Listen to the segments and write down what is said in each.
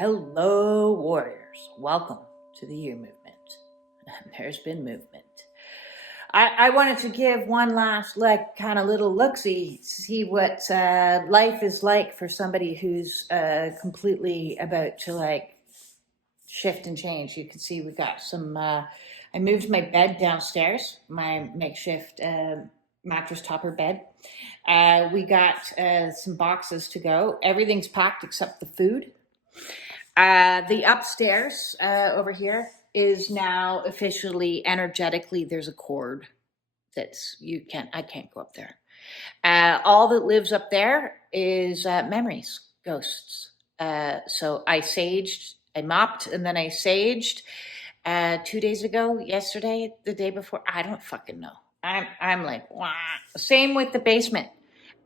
Hello, warriors. Welcome to the You Movement. There's been movement. I wanted to give one last kind of little see what life is like for somebody who's completely about to shift and change. You can see we got some. I moved my bed downstairs, my makeshift mattress topper bed. We got some boxes to go. Everything's packed except the food. The upstairs over here is now officially energetically, there's a cord I can't go up there. All that lives up there is memories, ghosts. So I mopped, and then I saged 2 days ago, yesterday, the day before. I don't fucking know. I'm like, wah. Same with the basement.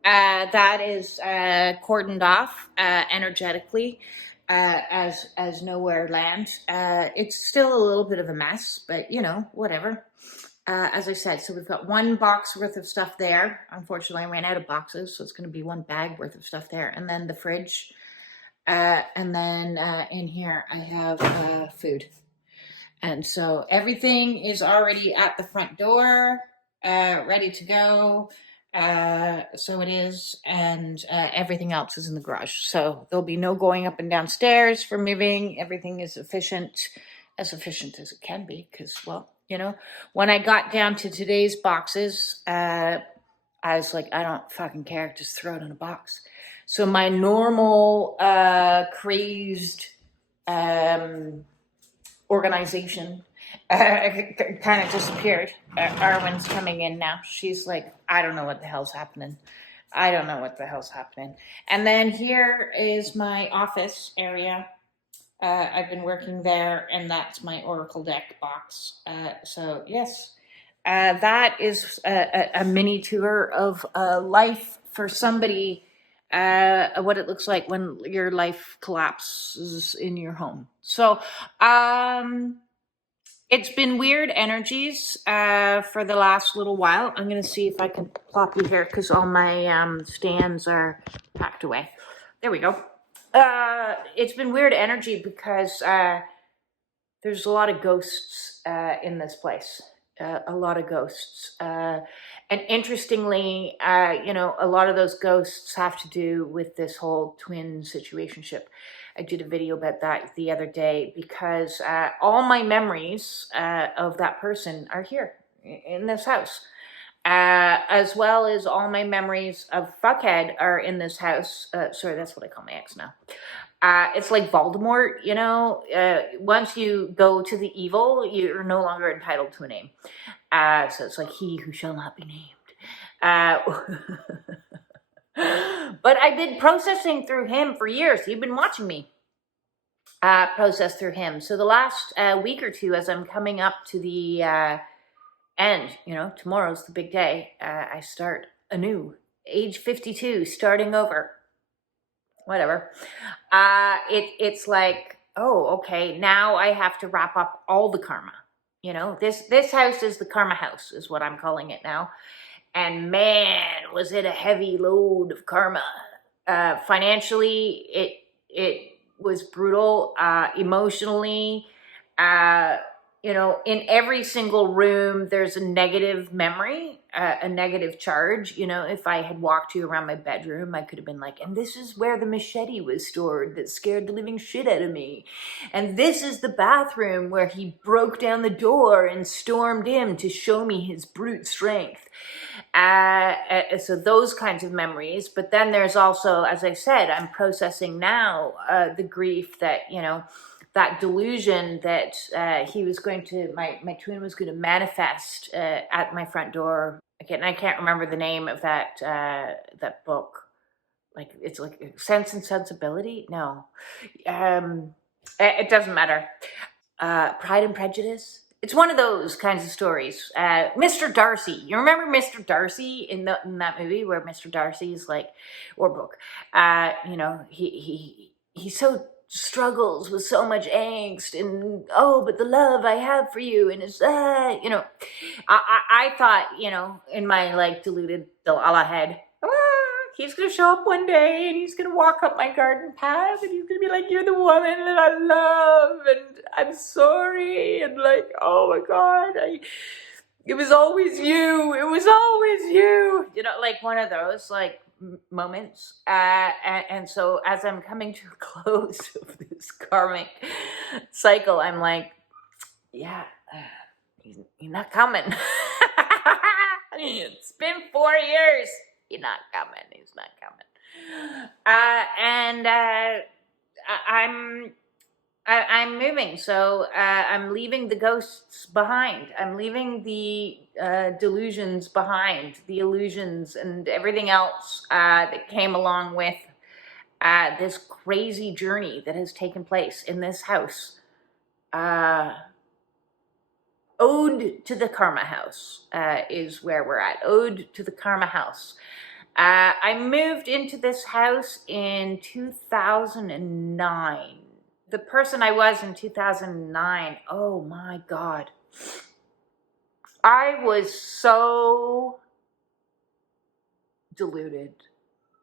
That is cordoned off energetically. As nowhere land. It's still a little bit of a mess, but whatever. As I said, so we've got one box worth of stuff there. Unfortunately, I ran out of boxes, so it's going to be one bag worth of stuff there. And then the fridge. And then in here, I have food. And so everything is already at the front door, ready to go. So it is, and everything else is in the garage. So there'll be no going up and downstairs for moving. Everything is efficient as it can be, because, when I got down to today's boxes, I was like, I don't fucking care, just throw it in a box. So my normal crazed organization kind of disappeared. Arwen's coming in now. She's like, I don't know what the hell's happening. And then here is my office area. I've been working there, and that's my Oracle deck box. So yes, that is a mini tour of life for somebody, what it looks like when your life collapses in your home. So it's been weird energies for the last little while. I'm going to see if I can plop you here, because all my stands are packed away. There we go. It's been weird energy because there's a lot of ghosts in this place. A lot of ghosts. And interestingly, a lot of those ghosts have to do with this whole twin situationship. I did a video about that the other day, because all my memories of that person are here in this house. As well as all my memories of Fuckhead are in this house. Sorry, that's what I call my ex now. It's like Voldemort, once you go to the evil, you're no longer entitled to a name. So it's like he who shall not be named. But I've been processing through him for years. You've been watching me process through him. So the last week or two, as I'm coming up to the end, tomorrow's the big day. I start anew, age 52, starting over. Whatever. It's like, oh, okay, now I have to wrap up all the karma. This house is the karma house, is what I'm calling it now. And man, was it a heavy load of karma. Financially, it was brutal. Emotionally, in every single room, there's a negative memory, a negative charge. If I had walked you around my bedroom, I could have been like, and this is where the machete was stored that scared the living shit out of me. And this is the bathroom where he broke down the door and stormed in to show me his brute strength. So those kinds of memories. But then there's also, as I said, I'm processing now the grief that, that delusion that my twin was going to manifest at my front door. Again, I can't remember the name of that book. It's like Sense and Sensibility. No, it doesn't matter. Pride and Prejudice. It's one of those kinds of stories. Mr. Darcy. You remember Mr. Darcy in that movie where Mr. Darcy's or book. He so struggles with so much angst, and but the love I have for you, and it's I thought, in my deluded Delilah head, He's going to show up one day and he's going to walk up my garden path and he's going to be like, you're the woman that I love and I'm sorry. And like, oh my God, it was always you. It was always you. You know, like one of those like moments. And so as I'm coming to a close of this karmic cycle, I'm like, yeah, you're not coming. It's been 4 years. He's not coming. He's not coming. I'm moving. So I'm leaving the ghosts behind. I'm leaving the delusions behind, the illusions and everything else that came along with this crazy journey that has taken place in this house. Ode to the Karma House is where we're at. Ode to the Karma House. I moved into this house in 2009. The person I was in 2009, oh my God. I was so deluded.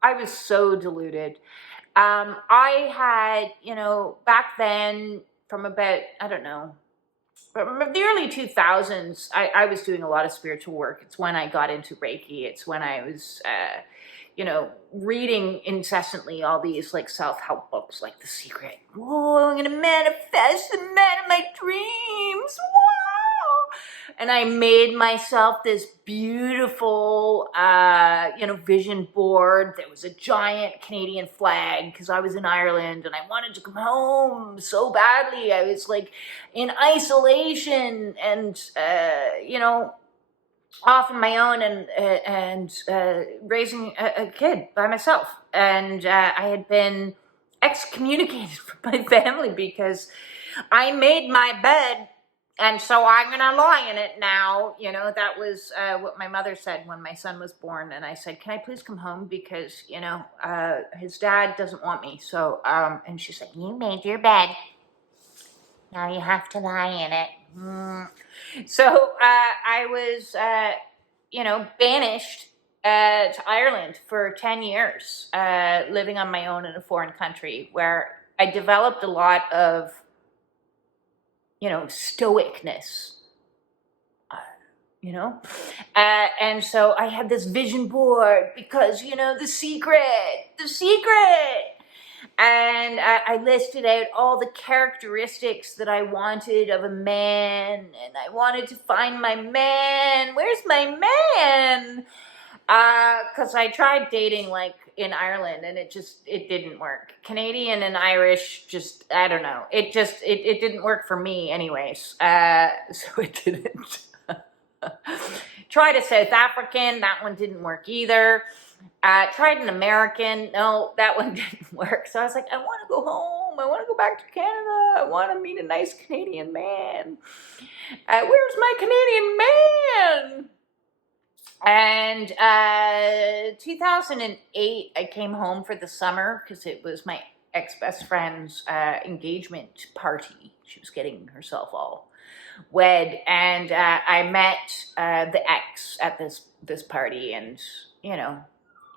I was so deluded. I had, you know, back then from about, I don't know, the early 2000s, I was doing a lot of spiritual work. It's when I got into Reiki. It's when I was, you know, reading incessantly all these like self-help books like The Secret. Whoa, I'm going to manifest the man of my dreams. Wow. And I made myself this beautiful, you know, vision board. There was a giant Canadian flag because I was in Ireland and I wanted to come home so badly. I was like in isolation and, you know, off on my own and raising a kid by myself. And I had been excommunicated from my family because I made my bed and so I'm going to lie in it now. You know, that was what my mother said when my son was born. And I said, can I please come home? Because, you know, his dad doesn't want me. So, and she said, you made your bed. Now you have to lie in it. So I was, you know, banished to Ireland for 10 years, living on my own in a foreign country where I developed a lot of, you know, stoicness, you know. And so I had this vision board because, you know, the secret. And I listed out all the characteristics that I wanted of a man, and I wanted to find my man. Where's my man? Because I tried dating like in Ireland, and it didn't work. Canadian and Irish, just I don't know. It didn't work for me, anyways. So it didn't. Tried a South African, that one didn't work either. Tried an American, no, that one didn't work. So I was like, I want to go home. I want to go back to Canada. I want to meet a nice Canadian man. Where's my Canadian man? And 2008, I came home for the summer because it was my ex-best friend's engagement party. She was getting herself all wed, and I met the ex at this party, and you know,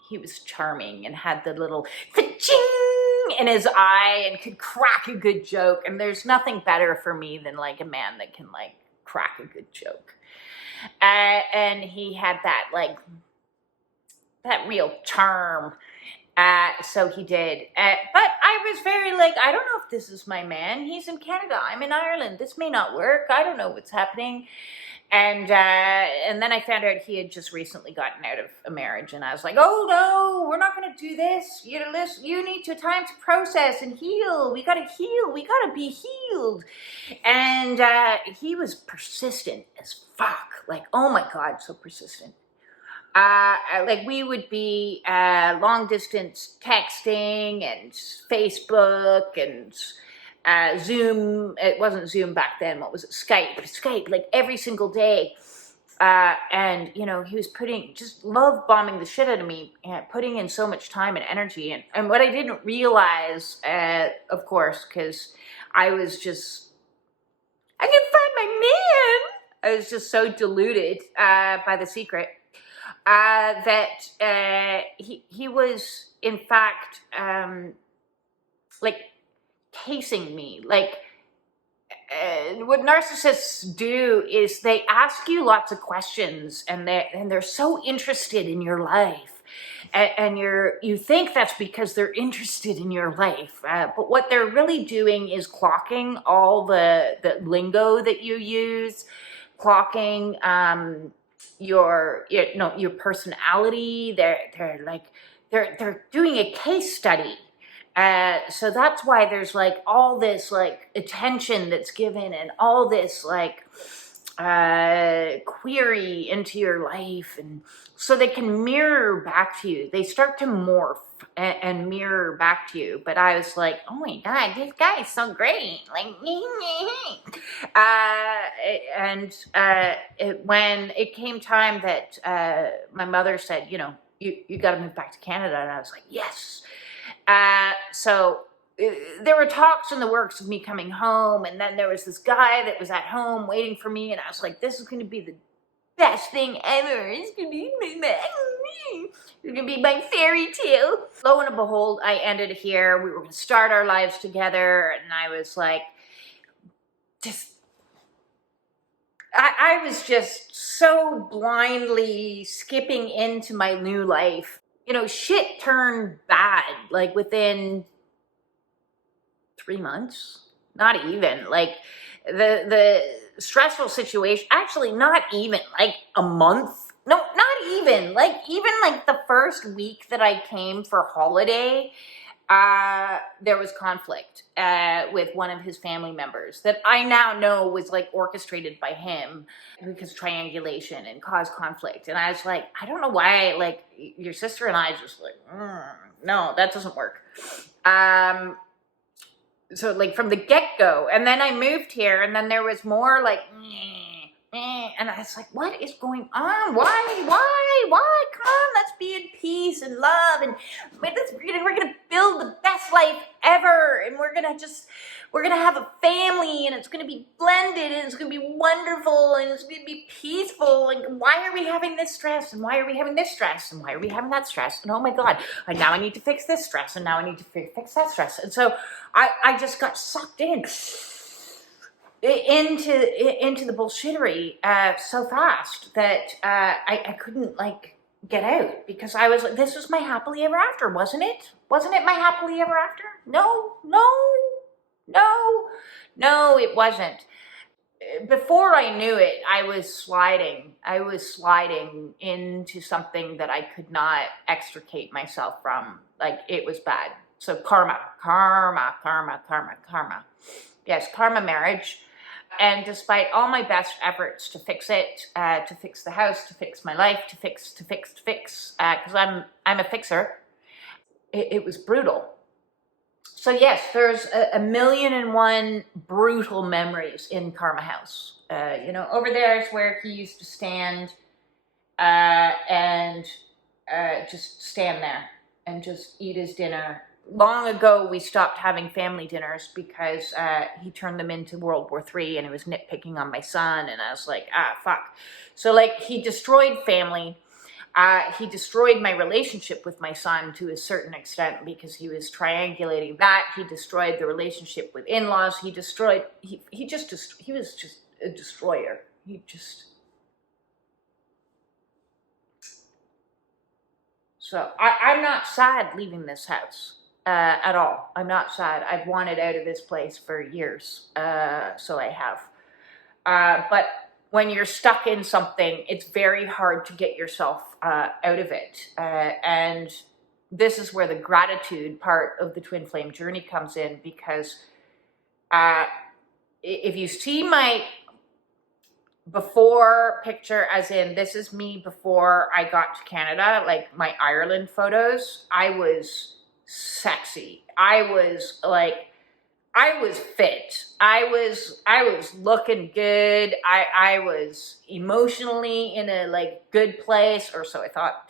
he was charming and had the little ka-ching in his eye and could crack a good joke. And there's nothing better for me than like a man that can like crack a good joke. And he had that like that real charm. So he did. But I was very like, I don't know if this is my man. He's in Canada. I'm in Ireland. This may not work. I don't know what's happening. And then I found out he had just recently gotten out of a marriage. And I was like, oh, no, we're not going to do this. You need time to process and heal. We got to heal. We got to be healed. And he was persistent as fuck. Like, oh, my God, so persistent. Like we would be long distance texting and Facebook and Zoom. It wasn't Zoom back then. What was it? Skype, like every single day. And, you know, he was just love bombing the shit out of me and putting in so much time and energy. And what I didn't realize, of course, because I can find my man. I was just so deluded by The Secret. that he was in fact like casing me. Like what narcissists do is they ask you lots of questions, and they're so interested in your life, and you think that's because they're interested in your life, but what they're really doing is clocking all the lingo that you use, clocking your personality. They're like they're doing a case study. So that's why there's like all this like attention that's given, and all this like query into your life, and so they can mirror back to you. They start to morph and mirror back to you. But I was like, oh my god, this guy is so great, like when it came time that my mother said, you got to move back to Canada, and I was like, yes. So there were talks in the works of me coming home, and then there was this guy that was at home waiting for me, and I was like, this is going to be the best thing ever. It's going to be my fairy tale. Lo and behold, I ended here. We were going to start our lives together, and I was like, I was just so blindly skipping into my new life. Shit turned bad, like within 3 months, not even. Like the stressful situation, actually not even like a month. No, not even. Like the first week that I came for holiday, there was conflict with one of his family members that I now know was like orchestrated by him, because triangulation and caused conflict. And I was like, I don't know why, like your sister and I just like, no, that doesn't work. So like from the get-go, and then I moved here, and then there was more like, and I was like, what is going on? Why? Come on, let's be in peace and love, and we're gonna build the best life ever, and we're gonna have a family, and it's gonna be blended, and it's gonna be wonderful, and it's gonna be peaceful. And why are we having this stress? And why are we having this stress? And why are we having that stress? And oh my God, now I need to fix this stress, and now I need to fix that stress. And so I just got sucked into the bullshittery so fast that I couldn't like get out, because I was like, this was my happily ever after, wasn't it? Wasn't it my happily ever after? No, it wasn't. Before I knew it, I was sliding into something that I could not extricate myself from. Like, it was bad. So karma. Yes, karma marriage. And despite all my best efforts to fix it, to fix the house, to fix my life, to fix, because I'm a fixer, it was brutal. So yes, there's a million and one brutal memories in Karma House. Over there is where he used to stand and just stand there and just eat his dinner. Long ago, we stopped having family dinners because he turned them into World War III, and he was nitpicking on my son, and I was like, fuck. So like, he destroyed family. He destroyed my relationship with my son to a certain extent, because he was triangulating that. He destroyed the relationship with in-laws. He was just a destroyer. So I'm not sad leaving this house at all. I'm not sad. I've wanted out of this place for years, so I have. But when you're stuck in something, it's very hard to get yourself out of it. And this is where the gratitude part of the twin flame journey comes in, because if you see my before picture, as in this is me before I got to Canada, like my Ireland photos, I was sexy. I was fit. I was looking good. I was emotionally in a like good place, or so I thought,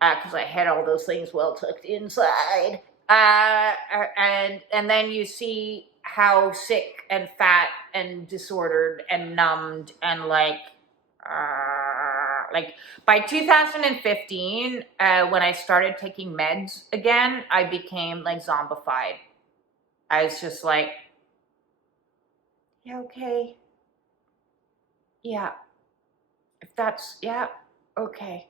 because I had all those things well tucked inside. And then you see how sick and fat and disordered and numbed and like Like by 2015, when I started taking meds again, I became like zombified. I was just like, yeah, okay. Yeah. If that's, yeah, okay.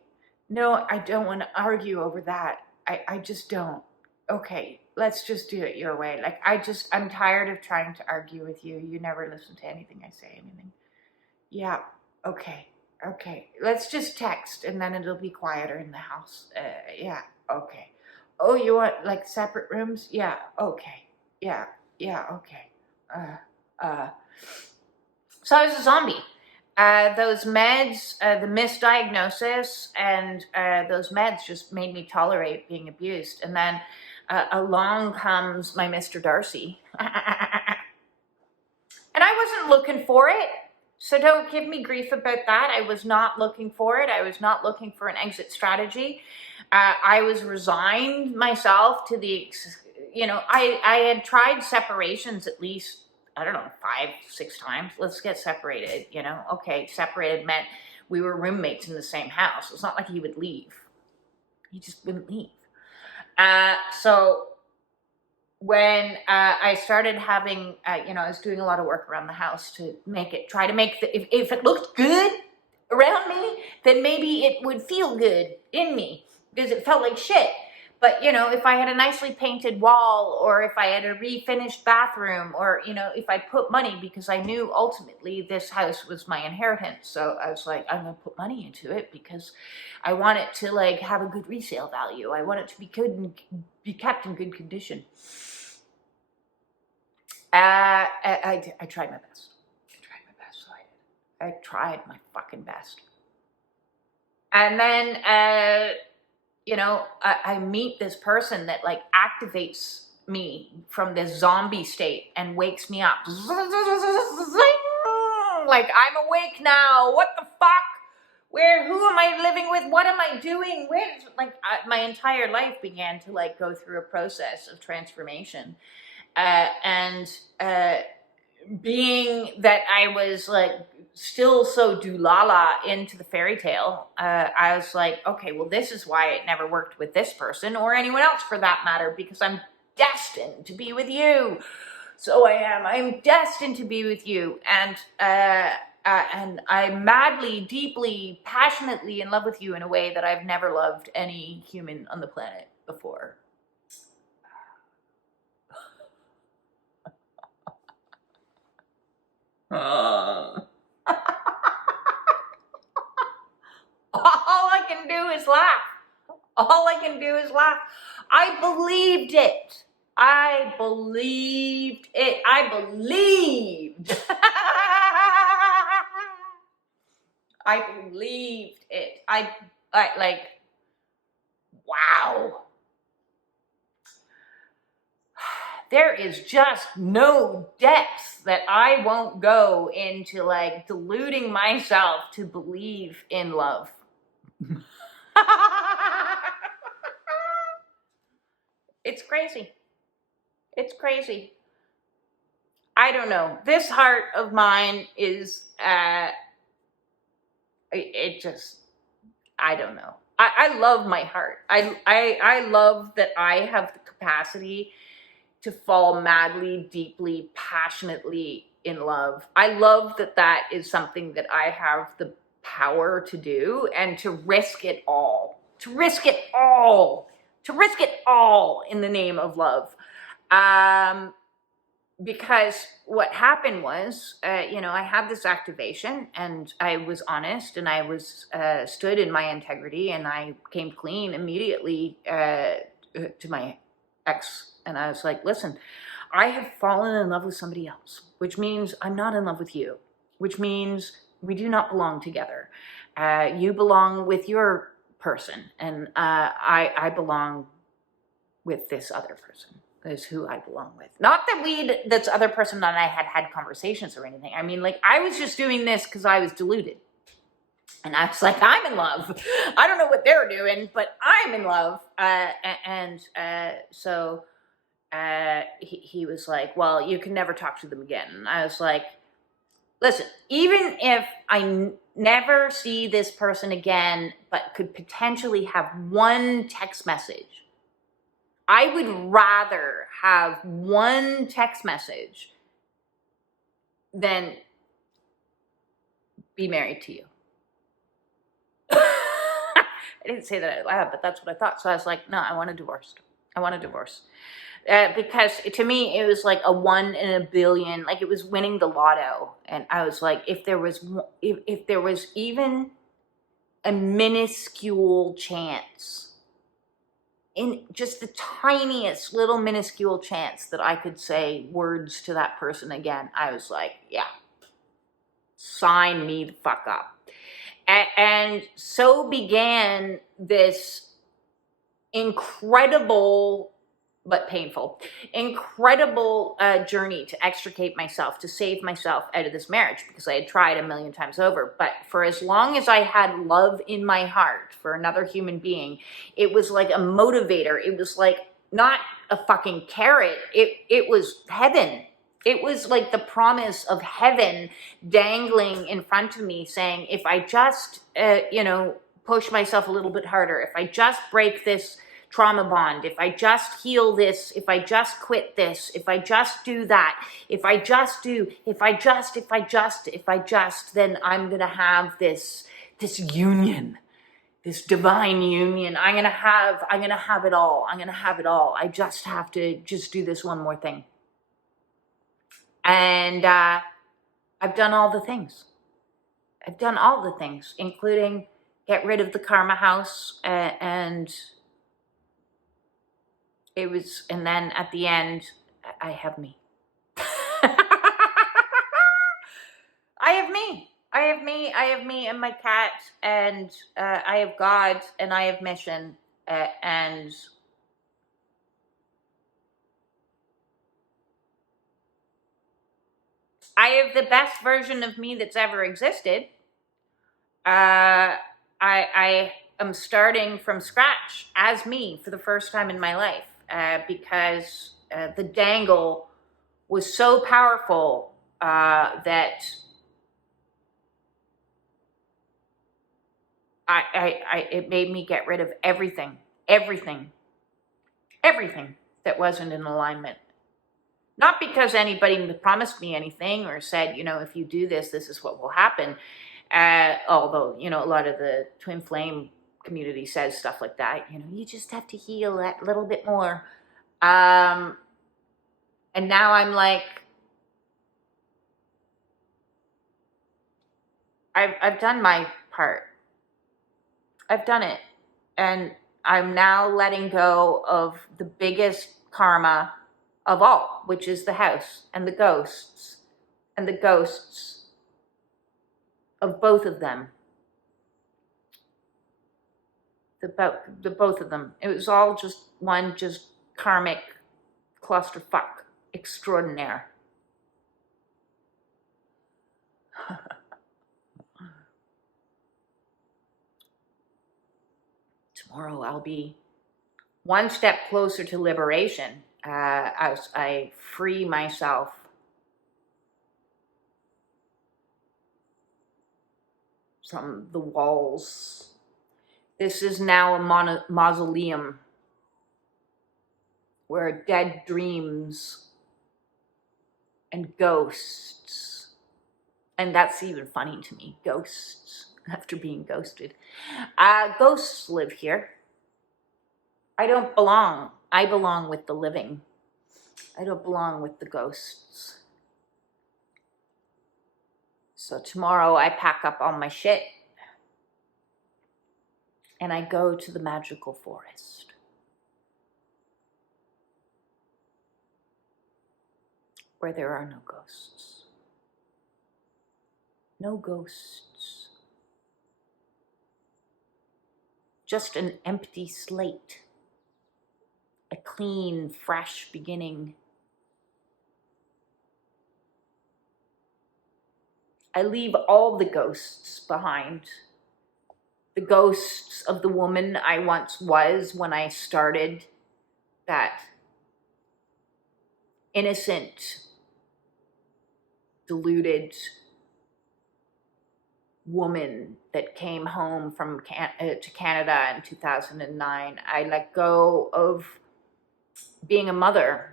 No, I don't want to argue over that. I just don't. Okay, let's just do it your way. Like, I'm tired of trying to argue with you. You never listen to anything I say, anything. Yeah, okay, okay. Let's just text and then it'll be quieter in the house. Yeah, okay. Oh, you want like separate rooms? Yeah, okay. Yeah, yeah, okay. Uh, so I was a zombie. Those meds, the misdiagnosis, and those meds just made me tolerate being abused. And then along comes my Mr. Darcy. And I wasn't looking for it. So don't give me grief about that. I was not looking for it. I was not looking for an exit strategy. I was resigned myself to the, I had tried separations at least, I don't know, 5, 6 times. Let's get separated, Okay, separated meant we were roommates in the same house. It's not like he would leave. He just wouldn't leave. So when I started having, I was doing a lot of work around the house to try to make, if it looked good around me, then maybe it would feel good in me because it felt like shit. But, if I had a nicely painted wall or if I had a refinished bathroom or, if I put money, because I knew ultimately this house was my inheritance. So I was like, I'm going to put money into it because I want it to like have a good resale value. I want it to be good and be kept in good condition. I tried my best. I tried my fucking best. And then, I meet this person that like activates me from this zombie state and wakes me up. Like, I'm awake now. What the fuck? Who am I living with? What am I doing? My entire life began to like go through a process of transformation. And being that I was like still so doolala into the fairy tale, I was like, okay, well, this is why it never worked with this person or anyone else for that matter, because I'm destined to be with you. So I'm destined to be with you. And I'm madly, deeply, passionately in love with you in a way that I've never loved any human on the planet before. All I can do is laugh. All I can do is laugh. I believed it. I believed it. I believed. I believed it. I like, wow. There is just no depths that I won't go into like deluding myself to believe in love. It's crazy. It's crazy. I don't know. This heart of mine is, I don't know. I love my heart. I love that I have the capacity to fall madly, deeply, passionately in love. I love that is something that I have the power to do and to risk it all. To risk it all. To risk it all in the name of love. Because what happened was, I had this activation and I was honest and I was stood in my integrity and I came clean immediately to my ex. And I was like, listen, I have fallen in love with somebody else, which means I'm not in love with you, which means we do not belong together. You belong with your person and I belong with this other person. Is who I belong with. Not that this other person and I had conversations or anything. I mean, like, I was just doing this because I was deluded. And I was like, I'm in love. I don't know what they're doing, but I'm in love. So he was like, well, you can never talk to them again. And I was like, listen, even if I never see this person again, but could potentially have one text message, I would rather have one text message than be married to you. I didn't say that out loud, but that's what I thought. So I was like, no, I want a divorce. I want a divorce. Because to me, it was like a 1 in a billion, like it was winning the lotto. And I was like, if there was even a minuscule chance, in just the tiniest little minuscule chance that I could say words to that person again, I was like, yeah, sign me the fuck up. And so began this incredible, but painful, incredible journey to extricate myself, to save myself out of this marriage, because I had tried a million times over. But for as long as I had love in my heart for another human being, it was like a motivator. It was like not a fucking carrot. It was heaven. It was like the promise of heaven dangling in front of me, saying, if I just, push myself a little bit harder, if I just break this trauma bond, if I just heal this, if I just quit this, if I just do that, if I just, then I'm going to have this union, this divine union. I'm going to have it all. I'm going to have it all. I just have to just do this one more thing. And I've done all the things. I've done all the things, including get rid of the karma house, and then at the end, I have me. I have me. I have me. I have me and my cat, and I have God, and I have mission, and I have the best version of me that's ever existed. I am starting from scratch as me for the first time in my life, because the dangle was so powerful that it made me get rid of everything that wasn't in alignment. Not because anybody promised me anything or said, if you do this, this is what will happen. Although, a lot of the twin flame community says stuff like that. You just have to heal that little bit more. And now I'm like, I've done my part. I've done it. And I'm now letting go of the biggest karma of all, which is the house and the ghosts of both of them. The both of them. It was all just one karmic clusterfuck extraordinaire. Tomorrow I'll be one step closer to liberation as I free myself from the walls. This is now a mausoleum where dead dreams and ghosts, and that's even funny to me, ghosts, after being ghosted. Ghosts live here. I don't belong. I belong with the living. I don't belong with the ghosts. So tomorrow I pack up all my shit and I go to the magical forest. Where there are no ghosts. No ghosts. Just an empty slate. A clean, fresh beginning. I leave all the ghosts behind. The ghosts of the woman I once was when I started that innocent, deluded, woman that came home from to Canada in 2009. I let go of being a mother.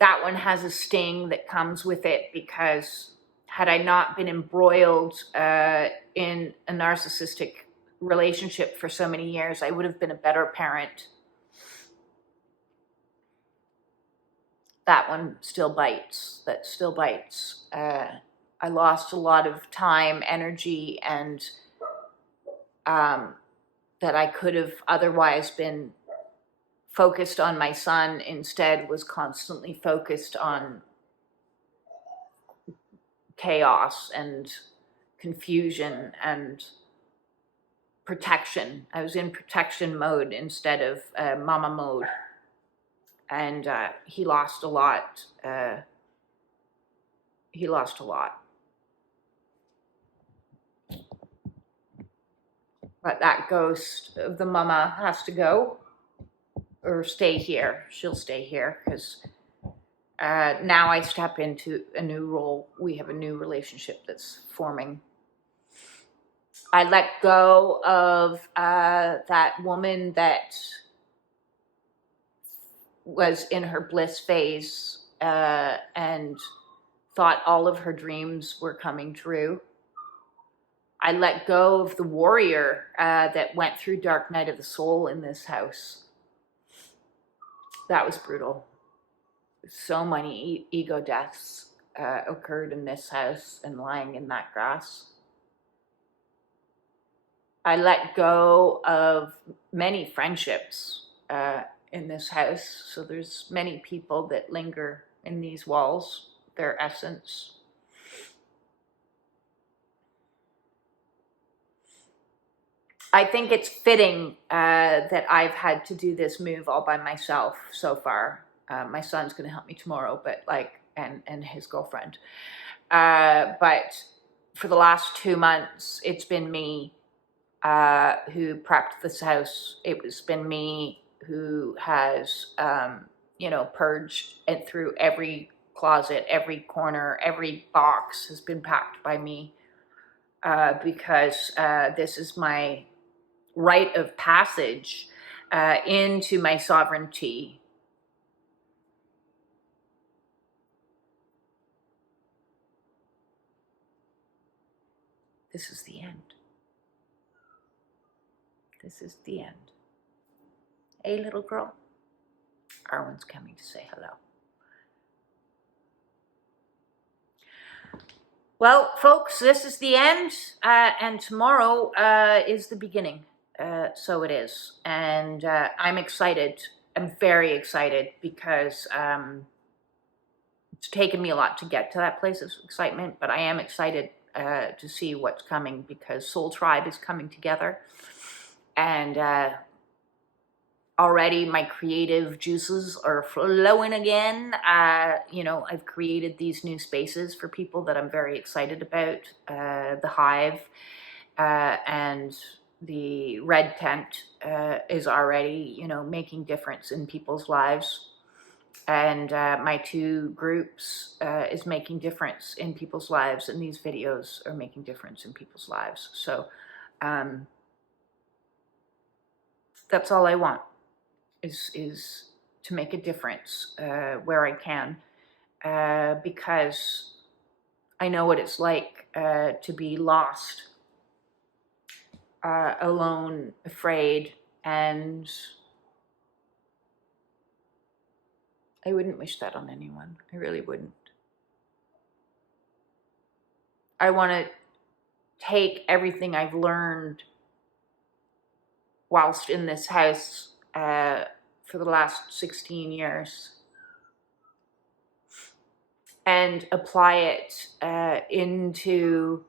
That one has a sting that comes with it, because had I not been embroiled in a narcissistic relationship for so many years, I would have been a better parent. That one still bites. That still bites. I lost a lot of time, energy, and that I could have otherwise been focused on my son, instead was constantly focused on chaos and confusion and protection. I was in protection mode instead of mama mode. And he lost a lot. He lost a lot. But that ghost of the mama has to go, or stay here. She'll stay here, because now I step into a new role. We have a new relationship that's forming. I let go of that woman that was in her bliss phase and thought all of her dreams were coming true. I let go of the warrior that went through dark night of the soul in this house. That was brutal. So many ego deaths occurred in this house and lying in that grass. I let go of many friendships in this house. So there's many people that linger in these walls, their essence. I think it's fitting that I've had to do this move all by myself so far. My son's going to help me tomorrow, but and his girlfriend. But for the last 2 months, it's been me who prepped this house. It's been me who has, purged it through every closet, every corner, every box has been packed by me, because this is my rite of passage into my sovereignty. This is the end. This is the end. Hey, little girl. Arwen's coming to say hello. Well, folks, this is the end, and tomorrow is the beginning. So it is. And I'm excited. I'm very excited, because it's taken me a lot to get to that place of excitement, but I am excited to see what's coming, because Soul Tribe is coming together. And already my creative juices are flowing again. I've created these new spaces for people that I'm very excited about. The Hive and the Red Tent is already, making difference in people's lives. And my 2 groups is making difference in people's lives, and these videos are making difference in people's lives. So that's all I want, is to make a difference where I can, because I know what it's like to be lost, alone, afraid, and I wouldn't wish that on anyone. I really wouldn't. I want to take everything I've learned whilst in this house for the last 16 years and apply it into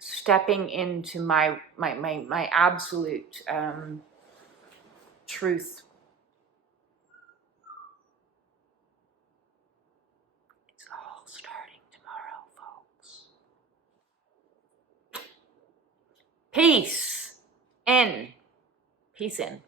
stepping into my absolute truth. It's all starting tomorrow, folks. Peace in. Peace in.